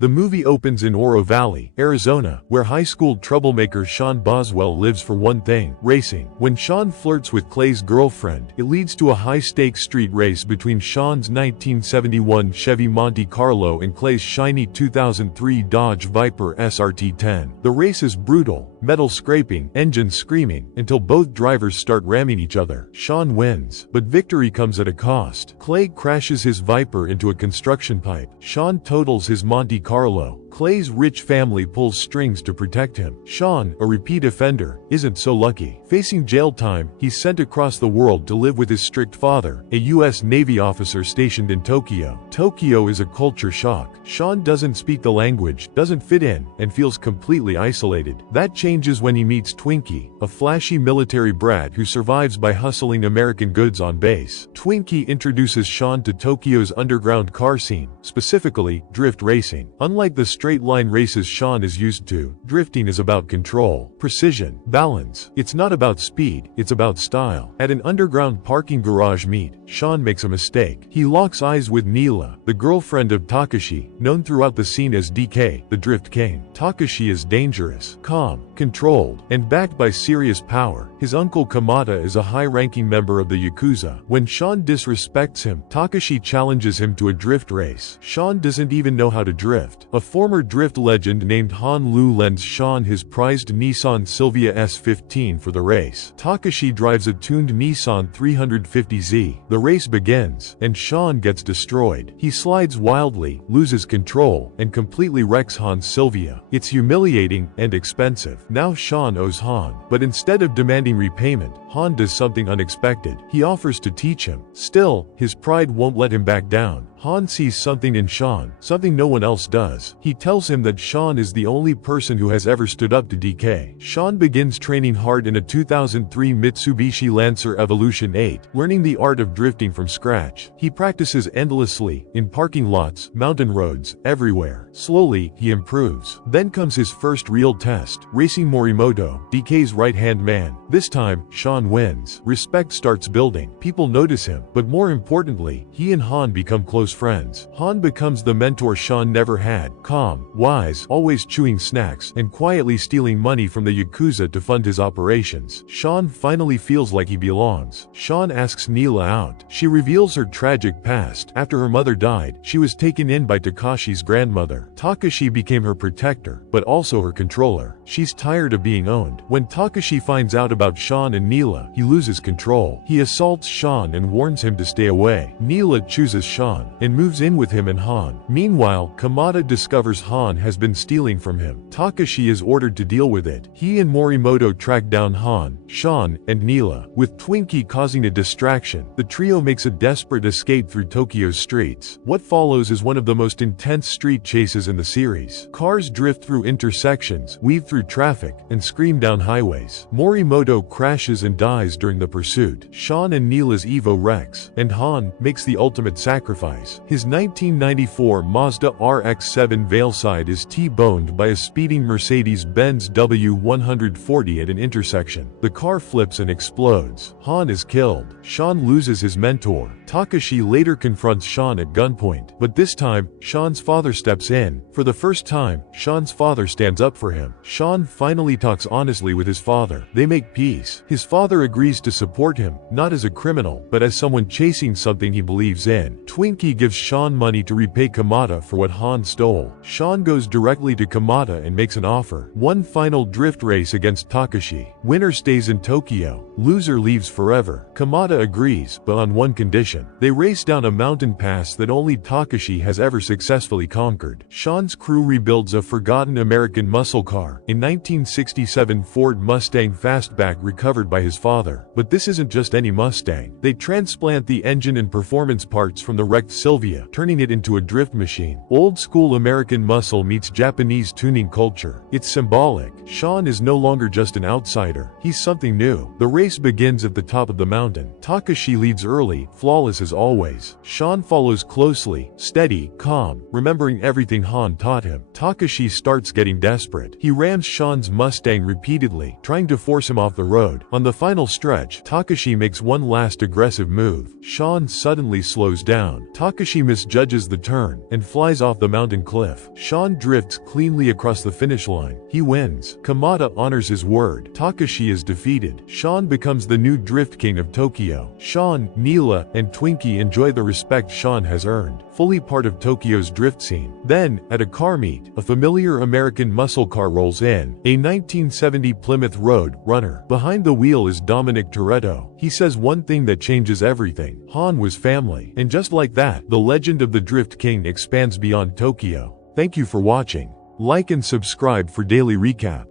The movie opens in Oro Valley, Arizona, where high school troublemaker Sean Boswell lives for one thing: racing. When Sean flirts with Clay's girlfriend, it leads to a high-stakes street race between Sean's 1971 Chevy Monte Carlo and Clay's shiny 2003 Dodge Viper SRT10. The race is brutal, metal scraping, engines screaming, until both drivers start ramming each other. Sean wins, but victory comes at a cost. Clay crashes his Viper into a construction pipe. Sean totals his Monte Carlo. Clay's rich family pulls strings to protect him. Sean, a repeat offender, isn't so lucky. Facing jail time, he's sent across the world to live with his strict father, a U.S. Navy officer stationed in Tokyo. Tokyo is a culture shock. Sean doesn't speak the language, doesn't fit in, and feels completely isolated. That changes when he meets Twinkie, a flashy military brat who survives by hustling American goods on base. Twinkie introduces Sean to Tokyo's underground car scene, specifically drift racing. Unlike the straight-line races Sean is used to, drifting is about control, precision, balance. It's not about speed, it's about style. At an underground parking garage meet, Sean makes a mistake. He locks eyes with Neela, the girlfriend of Takashi, known throughout the scene as DK, the Drift King. Takashi is dangerous, calm, controlled, and backed by serious power. His uncle Kamata is a high-ranking member of the Yakuza. When Sean disrespects him, Takashi challenges him to a drift race. Sean doesn't even know how to drift. A former drift legend named Han Lu lends Sean his prized Nissan Silvia S15 for the race. Takashi drives a tuned Nissan 350Z. The race begins, and Sean gets destroyed. He slides wildly, loses control, and completely wrecks Han's Silvia. It's humiliating and expensive. Now Sean owes Han, but instead of demanding repayment, Han does something unexpected. He offers to teach him. Still, his pride won't let him back down. Han sees something in Sean, something no one else does. He tells him that Sean is the only person who has ever stood up to DK. Sean begins training hard in a 2003 Mitsubishi Lancer Evolution 8, learning the art of drifting from scratch. He practices endlessly, in parking lots, mountain roads, everywhere. Slowly, he improves. Then comes his first real test, racing Morimoto, DK's right-hand man. This time, Sean wins. Respect starts building. People notice him, but more importantly, he and Han become close friends. Han becomes the mentor Sean never had, calm, wise, always chewing snacks, and quietly stealing money from the Yakuza to fund his operations. Sean finally feels like he belongs. Sean asks Neela out. She reveals her tragic past. After her mother died, she was taken in by Takashi's grandmother. Takashi became her protector, but also her controller. She's tired of being owned. When Takashi finds out about Sean and Neela, he loses control. He assaults Sean and warns him to stay away. Neela chooses Sean and moves in with him and Han. Meanwhile, Kamata discovers Han has been stealing from him. Takashi is ordered to deal with it. He and Morimoto track down Han, Sean, and Neela. With Twinkie causing a distraction, the trio makes a desperate escape through Tokyo's streets. What follows is one of the most intense street chases in the series. Cars drift through intersections, weave through traffic, and scream down highways. Morimoto crashes and dies during the pursuit. Sean and Neela's Evo wrecks, and Han makes the ultimate sacrifice. His 1994 Mazda RX-7 Veilside is T-boned by a speeding Mercedes-Benz W140 at an intersection. The car flips and explodes. Han is killed. Sean loses his mentor. Takashi later confronts Sean at gunpoint, but this time, Sean's father steps in. For the first time, Sean's father stands up for him. Sean finally talks honestly with his father. They make peace. His father agrees to support him, not as a criminal, but as someone chasing something he believes in. Twinkie gives Sean money to repay Kamata for what Han stole. Sean goes directly to Kamata and makes an offer. One final drift race against Takashi. Winner stays in Tokyo. Loser leaves forever. Kamata agrees, but on one condition. They race down a mountain pass that only Takashi has ever successfully conquered. Sean's crew rebuilds a forgotten American muscle car, a 1967 Ford Mustang Fastback recovered by his father. But this isn't just any Mustang. They transplant the engine and performance parts from the wrecked Silvia, turning it into a drift machine. Old-school American muscle meets Japanese tuning culture. It's symbolic. Sean is no longer just an outsider. He's something new. The race begins at the top of the mountain. Takashi leads early, flawless as always. Sean follows closely, steady, calm, remembering everything Han taught him. Takashi starts getting desperate. He rams Sean's Mustang repeatedly, trying to force him off the road. On the final final stretch, Takashi makes one last aggressive move. Sean suddenly slows down. Takashi misjudges the turn and flies off the mountain cliff. Sean drifts cleanly across the finish line. He wins. Kamada honors his word. Takashi is defeated. Sean becomes the new Drift King of Tokyo. Sean, Neela, and Twinkie enjoy the respect Sean has earned, fully part of Tokyo's drift scene. Then, at a car meet, a familiar American muscle car rolls in, a 1970 Plymouth Road Runner. Behind the wheel is Dominic Toretto. He says one thing that changes everything. Han was family. And just like that, the legend of the Drift King expands beyond Tokyo. Thank you for watching. Like and subscribe for daily recap.